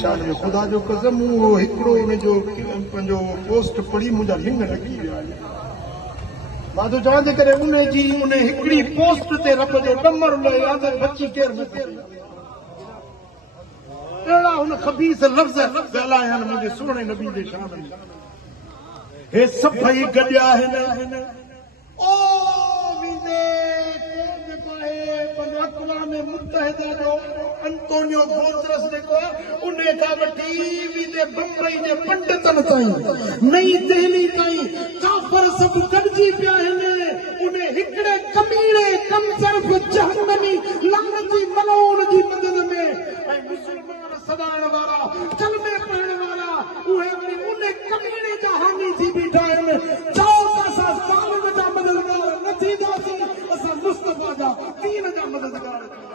शान में खुदा जो कसम वो हिकिड़ो उन जो पंहिंजो पोस्ट पढ़ी मुंहिंजा लिंग लॻी विया मां तो चवां करे उन हिकिड़ी पोस्ट ते रब जो डमर यादि बची केर न अहिड़ा हुन खबीस लफ़्ज़ ॻाल्हाया आहिनि मुंहिंजे सुहिणे नबी जे शान में हे सभई गॾिया आहिनि ओ अक़वाम मुत्तहिदा जो अंतोनियो गुतरस जेको उन खां वठी बम्बई जे पंडितनि ताईं नई दिल्ली ताईं काफ़र सभु गॾिजी पिया आहिनि उन हिकिड़े कमीणे कमज़र्फ़ जहन्नमी लानती मलऊन जी मदद में ऐं मुस्लमान सदाइण वारा कलमे पढ़ण वारा उहे वरी उन कमीणे जा हानी थी बीठा आहिनि चओ त असां ज़ालिम जा मददगार न थींदासीं असां मुस्तफ़ा जा दीन जा मददगार थींदासीं।